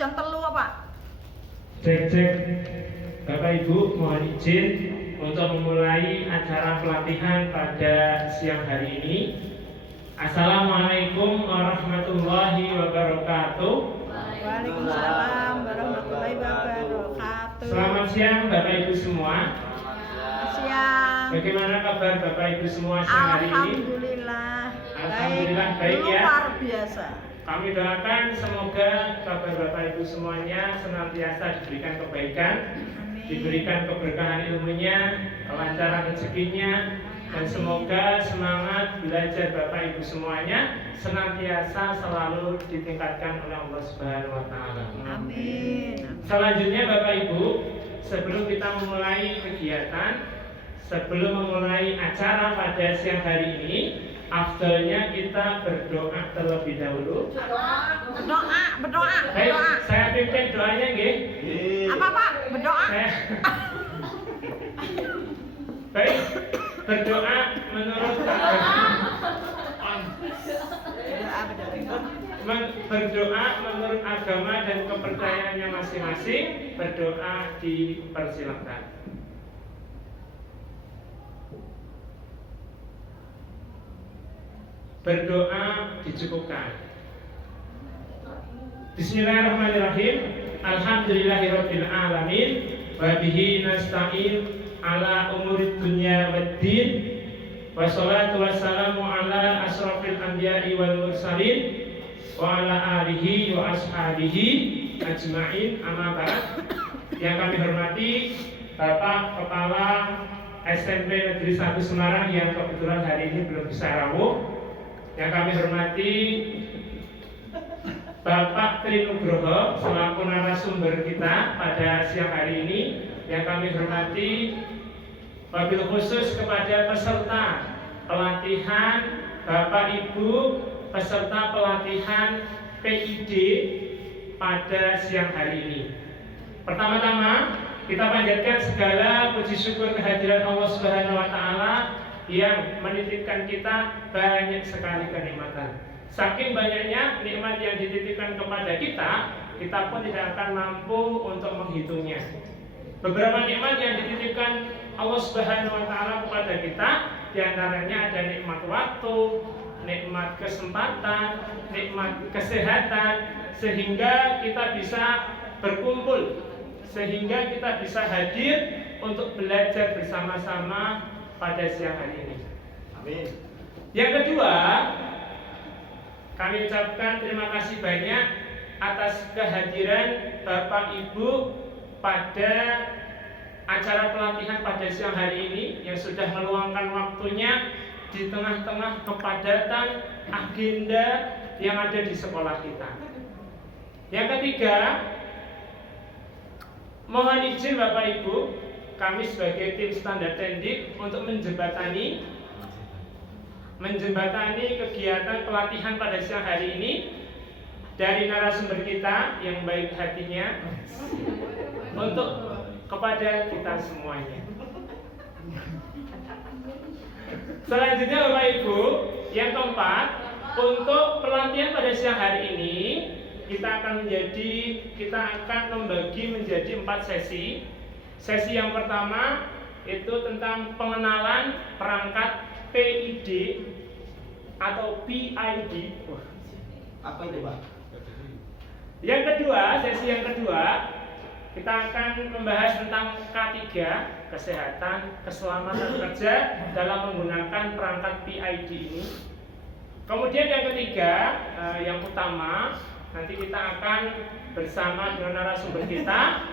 jam 3 Pak. Cek. Bapak Ibu mohon izin untuk memulai acara pelatihan pada siang hari ini. Assalamualaikum warahmatullahi wabarakatuh. Waalaikumsalam warahmatullahi wabarakatuh. Selamat siang Bapak Ibu semua. Siang. Bagaimana kabar Bapak Ibu semua siang hari ini? Alhamdulillah baik ya. Luar biasa. Kami doakan semoga kabar Bapak Ibu semuanya senantiasa diberikan kebaikan, diberikan keberkahan ilmunya, kelancaran rezekinya, dan semoga semangat belajar Bapak Ibu semuanya senantiasa selalu ditingkatkan oleh Allah Subhanahu wa taala. Amin. Selanjutnya Bapak Ibu, sebelum kita memulai kegiatan, sebelum memulai acara pada siang hari ini, afdalnya kita berdoa terlebih dahulu. Berdoa. Baik, saya pimpin doanya nggih. Apa Pak? Berdoa. Baik, berdoa menurut berdoa menurut agama dan kepercayaannya masing-masing, berdoa dipersilakan. Berdoa dicukupkan. Bismillahirrahmanirrahim. Alhamdulillahirabbil alamin wa bihi nasta'in ala umurid dunya waddin. Wassalatu wassalamu ala asrofil anbiya'i wal mursalin wa ala alihi wa ashabihi ajma'in, amma ba'd. Yang kami hormati Bapak Kepala SMP Negeri 1 Semarang yang kebetulan hari ini belum bisa rawuh. Yang kami hormati Bapak Tri Nugroho selaku narasumber kita pada siang hari ini. Yang kami hormati wabil khusus kepada peserta pelatihan Bapak Ibu peserta pelatihan PID pada siang hari ini. Pertama-tama kita panjatkan segala puji syukur kehadiran Allah Subhanahu wa taala yang menitipkan kita banyak sekali kenikmatan. Saking banyaknya nikmat yang dititipkan kepada kita, kita pun tidak akan mampu untuk menghitungnya. Beberapa nikmat yang dititipkan Allah Subhanahu wa taala kepada kita, di antaranya ada nikmat waktu, nikmat kesempatan, nikmat kesehatan, sehingga kita bisa berkumpul, sehingga kita bisa hadir untuk belajar bersama-sama pada siang hari ini. Amin. Yang kedua, kami ucapkan terima kasih banyak atas kehadiran Bapak Ibu pada acara pelatihan pada siang hari ini yang sudah meluangkan waktunya di tengah-tengah kepadatan agenda yang ada di sekolah kita. Yang ketiga, mohon izin Bapak Ibu, kami sebagai tim standar tendik untuk menjembatani kegiatan pelatihan pada siang hari ini dari narasumber kita yang baik hatinya untuk kepada kita semuanya. Selanjutnya Bapak Ibu, yang keempat, untuk pelatihan pada siang hari ini kita akan membagi menjadi 4 sesi. Sesi yang pertama itu tentang pengenalan perangkat PID atau PID. Apa itu Pak? Yang kedua, sesi yang kedua kita akan membahas tentang K3, kesehatan, keselamatan kerja dalam menggunakan perangkat PID ini. Kemudian yang ketiga, yang utama, nanti kita akan bersama dengan narasumber kita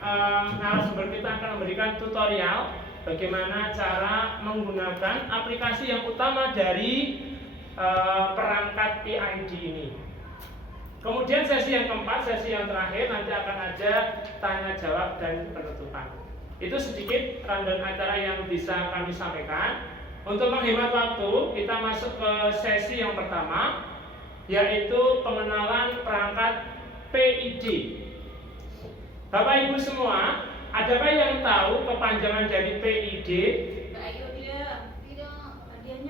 narasumber kita akan memberikan tutorial bagaimana cara menggunakan aplikasi yang utama dari perangkat PID ini. Kemudian sesi yang keempat, sesi yang terakhir, nanti akan ada tanya jawab dan penutupan. Itu sedikit rundown acara yang bisa kami sampaikan. Untuk menghemat waktu, kita masuk ke sesi yang pertama, yaitu pengenalan perangkat PID. Bapak Ibu semua, adakah yang tahu kepanjangan dari PID?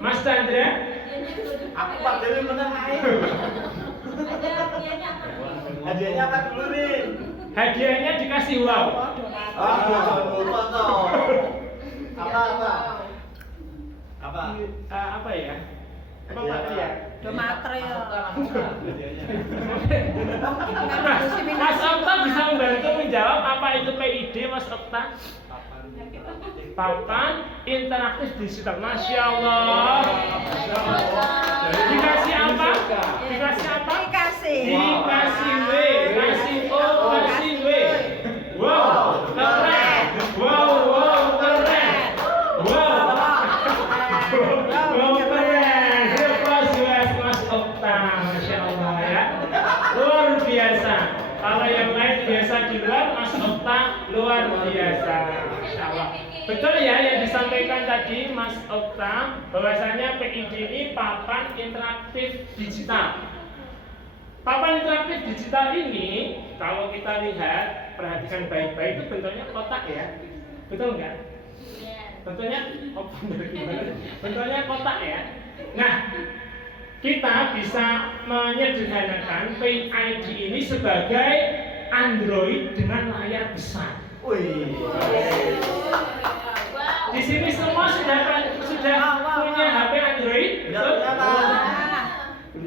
Mas Chandra? Aku Pak dari mana? Hadiahnya apa dulu nih? Hadiahnya dikasih wow. Jangan lupa toh. Apa? Apa ya? Apa tadi ya? Do matre ya. Mas Okta bisa membantu menjawab apa itu PID, Mas Okta? Papan interaktif digital. Masya Allah. Dikasih apa? Dikasih apa? Dikasih. Dikasih W, kasih O, kasih W. Wow, keren. Wow, keren. Wow, keren. Repas Mas Okta, Masya Allah ya. Luar biasa. Kalau yang lain biasa di luar, Mas Okta luar biasa. Masya Allah. Betul ya yang disampaikan tadi Mas Okta, bahwasanya PID ini papan interaktif digital. Papan interaktif digital ini kalau kita lihat, perhatikan baik-baik, itu bentuknya kotak ya. Betul nggak? Bentuknya bentuknya kotak ya. Nah, kita bisa menyederhanakan PID ini sebagai Android dengan layar besar. Wih. Di sini semua sudah punya HP Android, betul?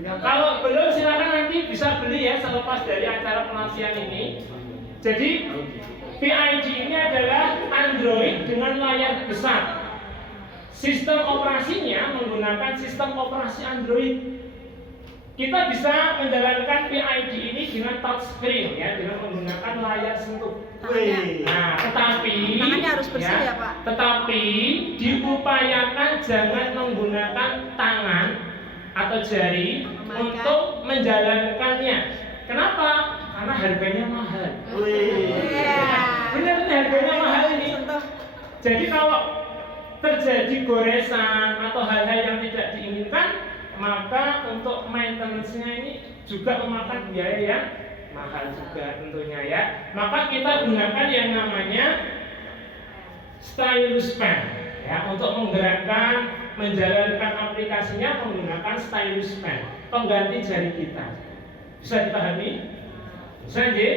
Kalau belum silakan nanti bisa beli ya selepas dari acara pelatihan ini. Jadi PID ini adalah Android dengan layar besar. Sistem operasinya menggunakan sistem operasi Android. Kita bisa menjalankan PID ini dengan touchscreen ya, dengan menggunakan layar sentuh. Nah, tetapi tangannya harus bersih ya, Pak. Tetapi diupayakan jangan menggunakan tangan atau jari untuk menjalankannya. Kenapa? Karena harganya mahal. Benar nih, harganya mahal ini. Jadi kalau terjadi goresan atau hal-hal yang tidak diinginkan, maka untuk maintenance-nya ini juga memakan biaya yang mahal juga tentunya ya. Maka kita gunakan yang namanya stylus pen ya, untuk menggerakkan, menjalankan aplikasinya menggunakan stylus pen, pengganti jari kita. Bisa dipahami? Bisa ya?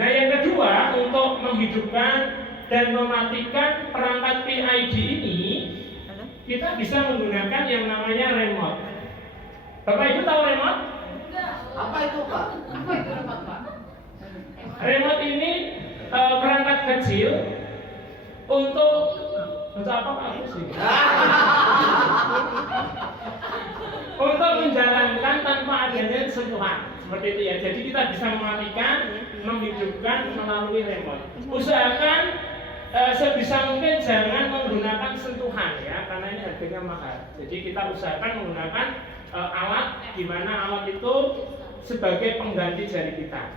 Nah, yang kedua, untuk menghidupkan dan mematikan perangkat PID ini, kita bisa menggunakan yang namanya remote. Bapak Ibu tahu remote? Apa itu, Pak? Remote ini perangkat kecil untuk apa Pak? Untuk menjalankan tanpa adanya sentuhan, seperti itu ya. Jadi kita bisa mematikan, menghidupkan melalui remote. Usahakan sebisa mungkin jangan menggunakan sentuhan ya, karena ini harganya mahal. Jadi kita usahakan menggunakan alat, di mana alat itu sebagai pengganti jari kita,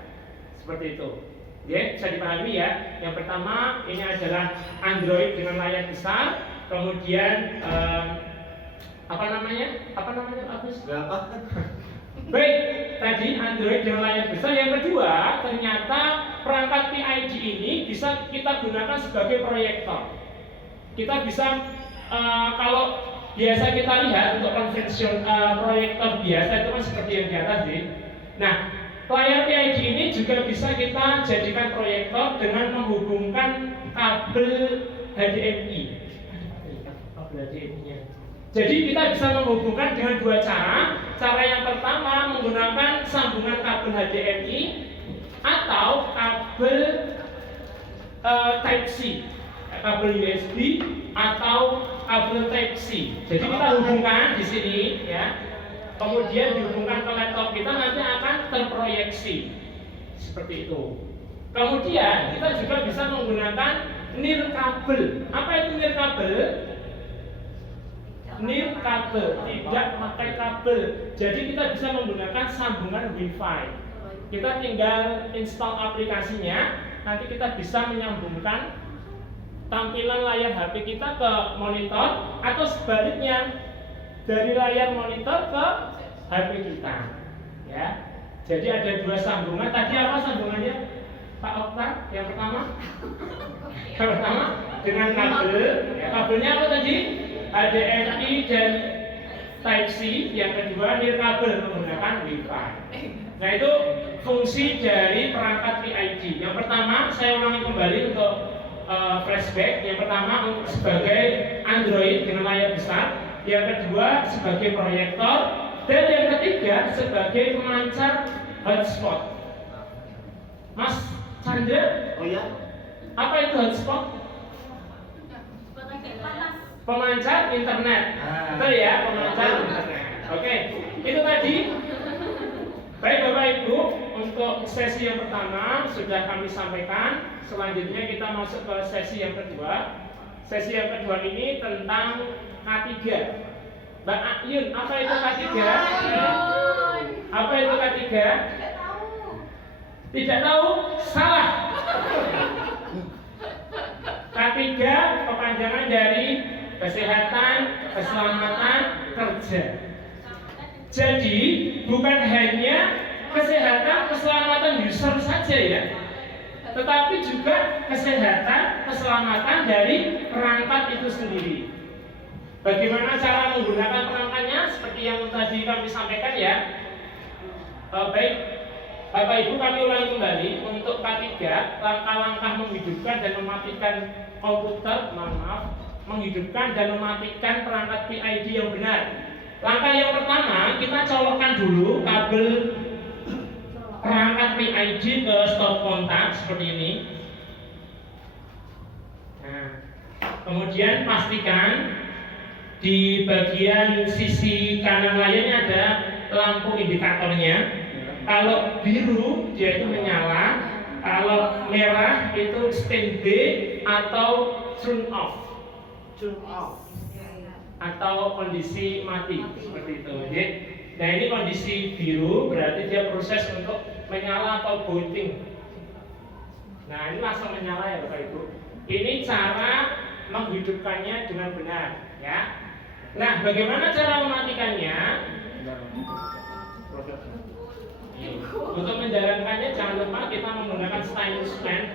seperti itu. Ya, bisa dipahami ya. Yang pertama ini adalah Android dengan layar besar, kemudian apa namanya Agus? Berapa? Baik, tadi Android dengan layar besar. Yang kedua, ternyata perangkat PID ini bisa kita gunakan sebagai proyektor. Kita bisa kalau biasa kita lihat untuk proyektor biasa itu kan seperti yang di atas nih. Nah, layar PID ini juga bisa kita jadikan proyektor dengan menghubungkan kabel HDMI. Kabel HDMI-nya. Jadi kita bisa menghubungkan dengan dua cara. Cara yang pertama menggunakan sambungan kabel HDMI atau kabel Type-C, kabel USB atau kabel Type-C. Jadi kita hubungkan di sini ya. Kemudian dihubungkan ke laptop kita, nanti akan terproyeksi seperti itu. Kemudian kita juga bisa menggunakan nirkabel. Apa itu nirkabel? Nirkabel, tidak pakai kabel. Jadi kita bisa menggunakan sambungan WiFi. Kita tinggal install aplikasinya, nanti kita bisa menyambungkan tampilan layar HP kita ke monitor atau sebaliknya dari layar monitor ke HP kita. Ya. Jadi ada dua sambungan. Tadi apa sambungannya, Pak Okta? Yang pertama? Yang pertama dengan kabel. Ya, kabelnya apa tadi? HDMI dan Type C, yang kedua nirkabel menggunakan Wi-Fi. Nah itu fungsi dari perangkat PID. Yang pertama saya ulangi kembali untuk flashback. Yang pertama sebagai Android dengan layar besar, yang kedua sebagai proyektor, dan yang ketiga sebagai pemancar hotspot. Mas Chandra, Oh ya? apa itu hotspot? Pemancar internet. Betul ya, pemancar internet. Oke, itu tadi. Baik Bapak Ibu, untuk sesi yang pertama sudah kami sampaikan. Selanjutnya kita masuk ke sesi yang kedua. Sesi yang kedua ini tentang K3. Mbak Ayun, apa itu K3? Apa itu K3? Tidak tahu? Salah. K3 kepanjangan dari kesehatan, keselamatan kerja. Jadi bukan hanya kesehatan, keselamatan user saja ya, tetapi juga kesehatan, keselamatan dari perangkat itu sendiri. Bagaimana cara menggunakan perangkatnya? Seperti yang tadi kami sampaikan ya. Baik, Bapak Ibu, kami ulangi kembali untuk K3, langkah-langkah menghidupkan dan mematikan komputer, menghidupkan dan mematikan perangkat PID yang benar. Langkah yang pertama, kita colokkan dulu kabel perangkat PID ke stop kontak seperti ini. Nah, kemudian pastikan di bagian sisi kanan layarnya ada lampu indikatornya. Kalau biru dia itu menyala, kalau merah itu standby atau turn off. Turn off. Atau kondisi mati seperti itu. Nah ini kondisi biru berarti dia proses untuk menyala atau booting. Nah ini langsung menyala ya Bapak Ibu. Ini cara menghidupkannya dengan benar ya. Nah bagaimana cara mematikannya? Untuk menjalankannya jangan lupa kita menggunakan stylus pen.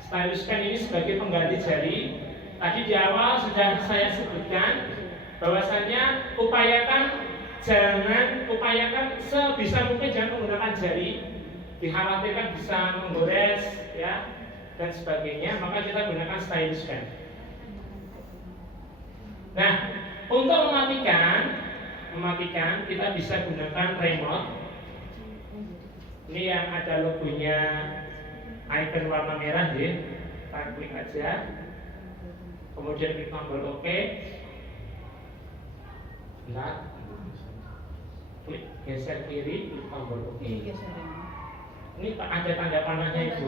Stylus pen ini sebagai pengganti jari. Tadi di awal sudah saya sebutkan bahwasanya upayakan sebisa mungkin jangan menggunakan jari, dikhawatirkan bisa menggores ya dan sebagainya, maka kita gunakan stylus pen. Nah, untuk mematikan kita bisa gunakan remote. Ini yang ada logonya icon warna merah ya. Kita klik aja. Kemudian klik tombol OK. Nah, klik geser kiri, klik tombol OK. Ini ada tanda panahnya Ibu.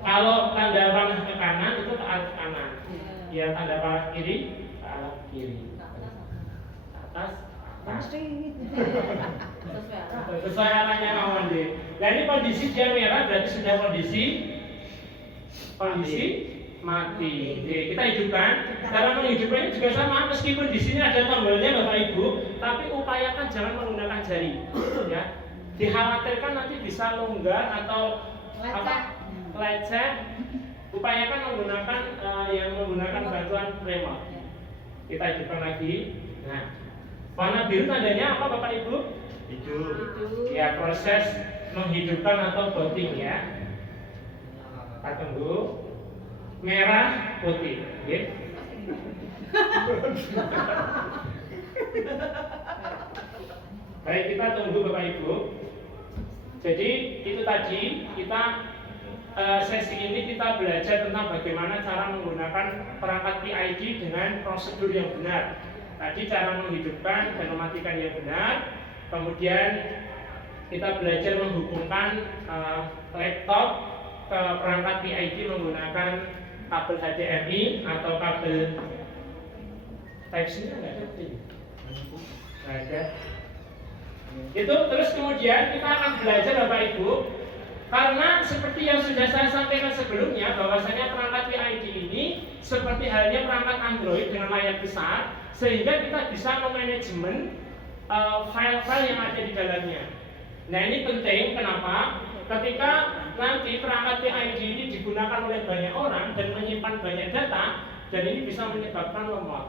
Kalau tanda panah ke kanan itu ke arah kanan. Ya tanda panah kiri ke arah kiri. Atas. Sesuai arahnya mawon deh. Nah ini kondisi dia merah berarti sudah kondisi mati. Jadi kita hidupkan. Cara menghidupkannya juga sama, meskipun di sini ada tombolnya Bapak Ibu, tapi upayakan jangan menggunakan jari. Ya, dikhawatirkan nanti bisa longgar atau lecet. Upayakan menggunakan bantuan remote. Kita hidupkan lagi. Nah, warna biru tandanya apa Bapak Ibu? Hidup. Ya, proses menghidupkan atau booting ya. Kita tunggu. Merah, putih, ya. Baik, kita tunggu Bapak Ibu. Jadi itu tadi kita sesi ini kita belajar tentang bagaimana cara menggunakan perangkat PID dengan prosedur yang benar. Tadi cara menghidupkan dan mematikan yang benar. Kemudian kita belajar menghubungkan laptop ke perangkat PID menggunakan kabel HDMI atau kabel Type-C nggak ada. Itu terus kemudian kita akan belajar Bapak Ibu, karena seperti yang sudah saya sampaikan sebelumnya bahwasanya perangkat PID ini seperti halnya perangkat Android dengan layar besar, sehingga kita bisa memanajemen file-file yang ada di dalamnya. Nah ini penting, kenapa? Ketika nanti perangkat PID ini digunakan oleh banyak orang dan menyimpan banyak data, dan ini bisa menyebabkan lemot.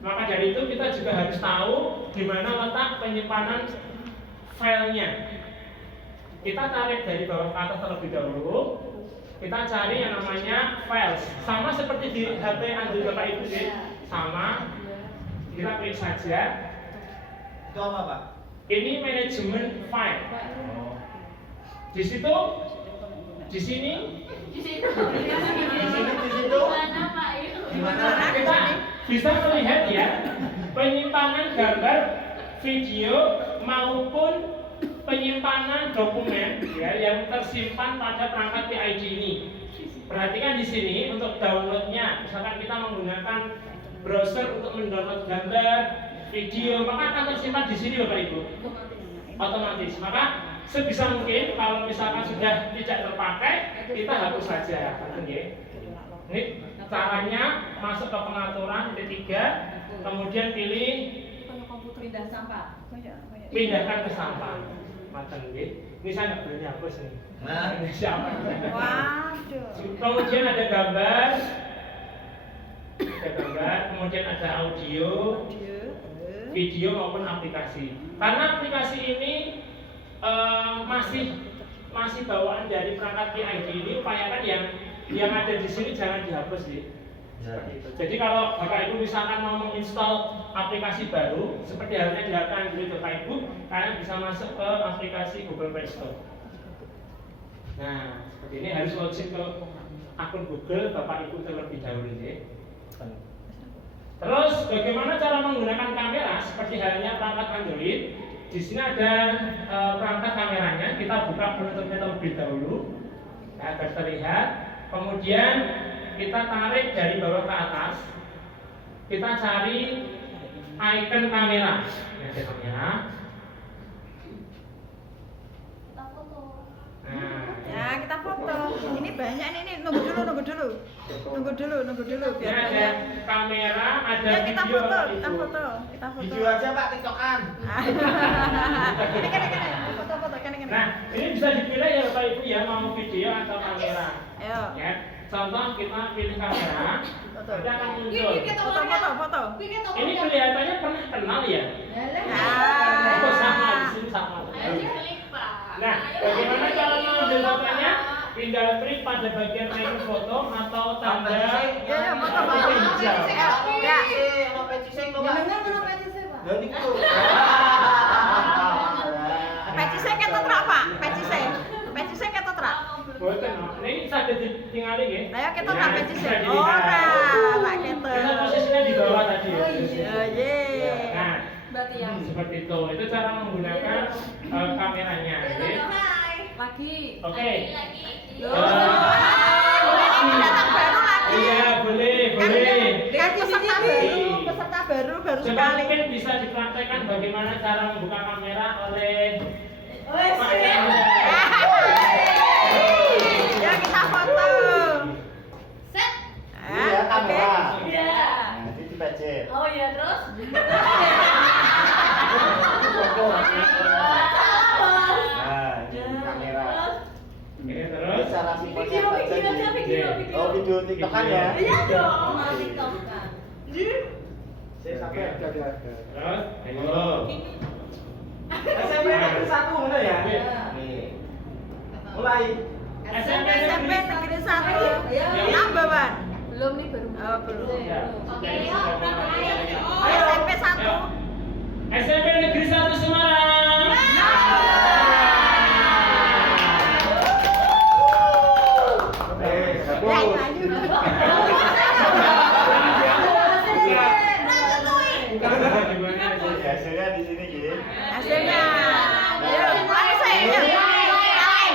Maka dari itu kita juga harus tahu di mana letak penyimpanan filenya. Kita tarik dari bawah ke atas terlebih dahulu. Kita cari yang namanya files. Sama seperti di HP Android Bapak Ibu sih. Sama. Kita klik saja. Itu apa, Pak? Ini manajemen file. Di situ, di sini, Di situ. Di mana? kita bisa melihat ya penyimpanan gambar, video maupun penyimpanan dokumen ya yang tersimpan pada perangkat PID ini. Perhatikan di sini untuk downloadnya, misalkan kita menggunakan browser untuk mendownload gambar, video, maka akan tersimpan di sini Bapak Ibu. Otomatis. Maka sebisa mungkin kalau misalkan sudah tidak terpakai, kita hapus saja. Ini caranya masuk ke pengaturan titik 3, kemudian pilih Pindah sampah. pindahkan ke sampah. Macam ini. Ini saya nggak boleh hapus nih. Nah. Ini siapa? Waduh. Kemudian ada gambar, kemudian ada audio, video maupun aplikasi. Karena aplikasi ini masih bawaan dari perangkat PID ini, upayakan yang ada di sini jangan dihapus sih. Jadi kalau Bapak Ibu misalkan mau menginstal aplikasi baru, seperti halnya dilakukan Android Bapak Ibu, kalian bisa masuk ke aplikasi Google Play Store. Nah, seperti ini harus login ke akun Google Bapak Ibu terlebih dahulu ya. Terus bagaimana cara menggunakan kamera seperti halnya perangkat Android? Di sini ada perangkat kameranya. Kita buka penutupnya terlebih dahulu agar terlihat. Kemudian kita tarik dari bawah ke atas. Kita cari icon kamera. Ada kamera. Nah, Ya, kita foto. Ini banyak nih, nunggu dulu. ini Biar ada banyak. kamera, ada Ya, kita video. foto. Itu. Video aja, Pak, TikTokan. Ini foto. Nah, ini bisa dipilih ya Bapak Ibu ya, mau video atau kamera. Ayo. Ya, contoh kita pilih kamera, Foto. nanti akan muncul. Foto. Ini kelihatannya pernah kenal ya? Oh, sama di sini sama. Nah, bagaimana cara mengambil fotonya? Tinggal klik pada bagian menu foto atau tanda Ya, foto. titik hijau. Ya. Ono peci sing lho, Pak. Lha niku. Peci saya ketot rak, Pak. Peci saya ketot rak. Boten, ini saged ditingali nggih. Ayo ketot Ya, rak peci bisa saya. dilihat. Ora, rak Kita ketot. posisinya di bawah tadi ya. Ya, ye. Nah, Berarti yang seperti itu cara menggunakan kameranya. Oke. lagi. Oke. Ini pendatang baru lagi. Iya, boleh. Kan peserta baru Coba sekali. mungkin bisa dipraktekkan bagaimana cara membuka kamera oleh Pak Chandra. Ya, kita foto. Iya, kamera. Oke. Nanti dipecet. Oh iya, terus? Nah, ini kamera. Oke, terus. Cara simpelnya Video aja, video. Oh, video TikTokan ya? Iya dong, mau TikTok kan. Saya sampai ada. Terus, ayo. SMP negeri 1 mana ya? Nih. Mulai. SMP Negeri 1. Nambah, Wan. Belum nih, baru. Oh, belum. Ya. Oke, yuk, berangkat ayo. SMP 1. SMP Negeri 1 Semarang. Ya, lanjut. Hasilnya di sini gini. Hasilnya. Ya, mulai saya. Ya.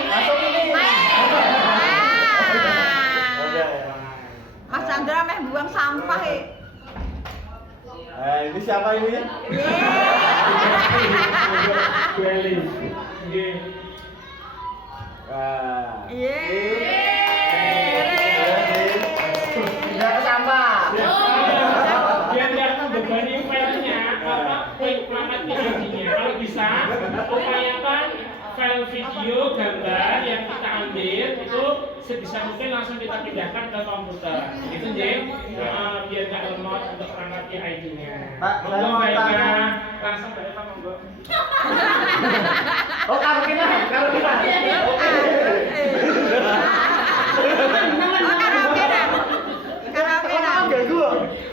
Masuk ini. Udah. Mas Chandra meh buang sampah, Ini siapa ini? Beli. Nggih. Tidak ke sampah. Biar nggak membebani filenya, perangkat PID-nya. Kalau bisa, upayakan file video, gambar yang kita ambil itu sebisa mungkin langsung kita pindahkan ke komputer. Itu J, biar nggak lemot untuk perangkat ID-nya. Pak, saya mau Mbak Eka, tanya. langsung Mbak Eka monggo. Oh, kalau kita.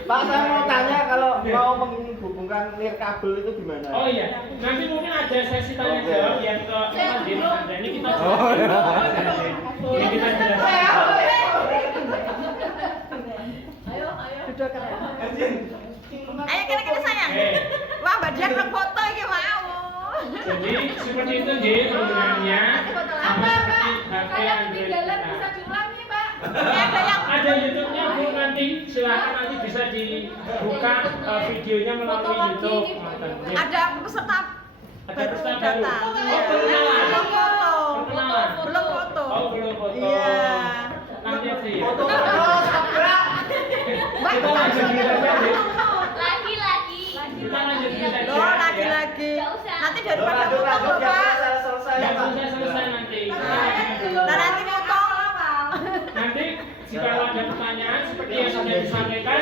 Pak, saya mau tanya kalau mau menghubungkan nirkabel itu gimana? Oh iya, nanti mungkin ada sesi tanya jawab yang ke Mandin. Nah, ini kita ini kita jelaskan. Ayo kira-kira sayang. Wah, Mbak Dian belum foto iki mau. Jadi seperti itu J penggunaannya sama seperti HP Android. Ada YouTube-nya Bu, nanti silakan nanti bisa dibuka videonya melalui YouTube. Ada peserta Ada peserta baru. datang. Oh, Iya. perkenalan. Belum foto. Perkenalan. Belum foto. Oh, belum foto. Iya. Nanti aja ya. Foto sabrak. Kita lanjut saja J. Lagi. Kita lanjut saja. Oh, lagi-lagi. Nggak usah. Nanti daripada Lanjut, foto, ya, Pak. selesai. Ya, Pak. selesai nanti. Nah, nanti foto. Nanti jika ada pertanyaan seperti yang sudah disampaikan,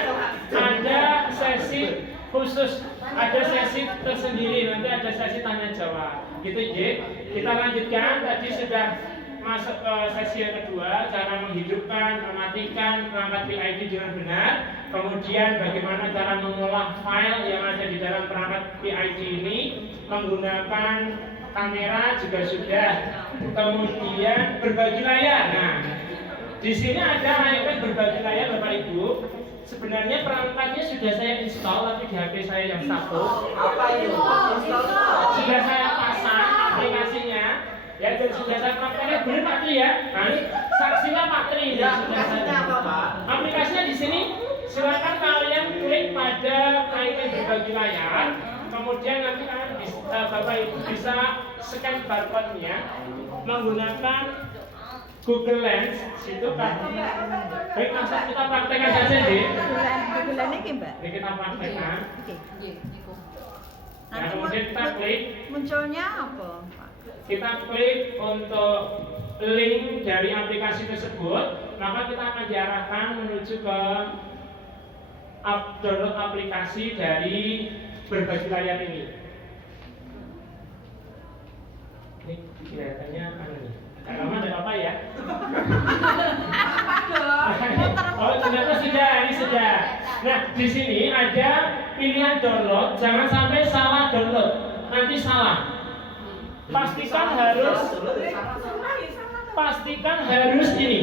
ada sesi khusus, ada sesi tersendiri, nanti ada sesi tanya jawab. Gitu J. Kita lanjutkan, tadi sudah masuk ke sesi yang kedua, cara menghidupkan, mematikan perangkat PID dengan benar. Kemudian bagaimana cara mengolah file yang ada di dalam perangkat PID ini menggunakan kamera juga sudah. Kemudian berbagi layar. Nah, di sini ada iPad berbagi layar Bapak Ibu. Sebenarnya perangkatnya sudah saya install tapi di HP saya yang satu. Apa itu? Sudah saya pasang aplikasinya. Ya, dan sudah saya praktekkan benar Pak Tri ya. Nah, ini saksinya Pak Tri. Ya, aplikasinya apa, Pak? Aplikasinya di sini silakan kalian klik pada iPad berbagi layar. Kemudian nanti kalian Bapak Ibu bisa scan barcode-nya menggunakan Google Lens. Situ kan. Baik, langsung kita praktekkan saja deh. Bulan ini Mbak. Jadi kita praktekkan. Nah, Nanti kemudian kita klik. munculnya apa, Pak? Kita klik untuk link dari aplikasi tersebut, maka kita akan diarahkan menuju ke download aplikasi dari berbagi layar ini. Ini kelihatannya nih. Agak lama ada apa ya? Oh, ternyata sudah, ini sudah. Nah, di sini ada pilihan download, jangan sampai salah download. Nanti salah. Pastikan harus ini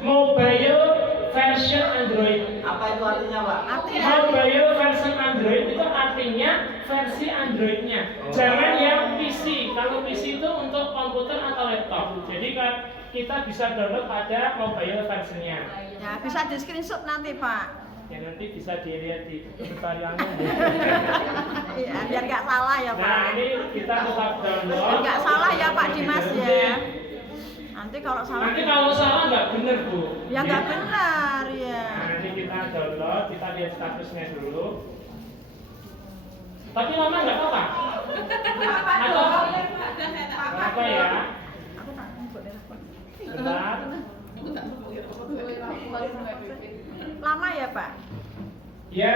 mobile version Android. Apa itu artinya, Pak? Mobile version Android itu artinya versi Androidnya. Jangan yang PC. Kalau PC itu untuk komputer atau laptop. Jadi kan kita bisa download pada mobile versionnya. Ya, bisa di screenshot nanti, Pak. Ya nanti bisa dilihat di tutorialnya. Iya, biar nggak salah ya, Pak. Nah, ini kita tetap download. Nggak salah ya, Pak Dimas ya. Nanti kalau salah. Nanti kalau salah nggak bener Bu. Ya nggak benar ya. Nah, nanti kita download, kita lihat statusnya dulu. Tapi lama nggak apa-apa? Atau apa ya? Bentar. Lama ya, Pak? Ya.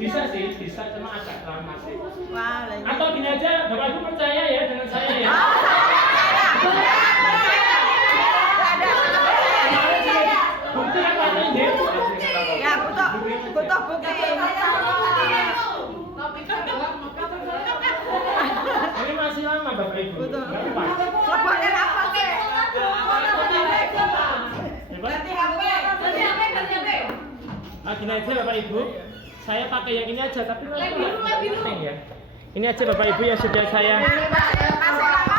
Bisa sih, bisa cuma agak lama sih. Wah, lagi. Atau gini aja, Bapak Ibu percaya ya dengan saya ya. Bukti apa ini? Ya, butuh bukti. Ini masih lama Bapak Ibu. Betul. Nggak apa-apa. Leboknya apa, Kek? Gini aja Bapak Ibu, saya pakai yang ini aja, tapi nggak penting ya. Ini aja Bapak Ibu yang sudah saya. Masih lama.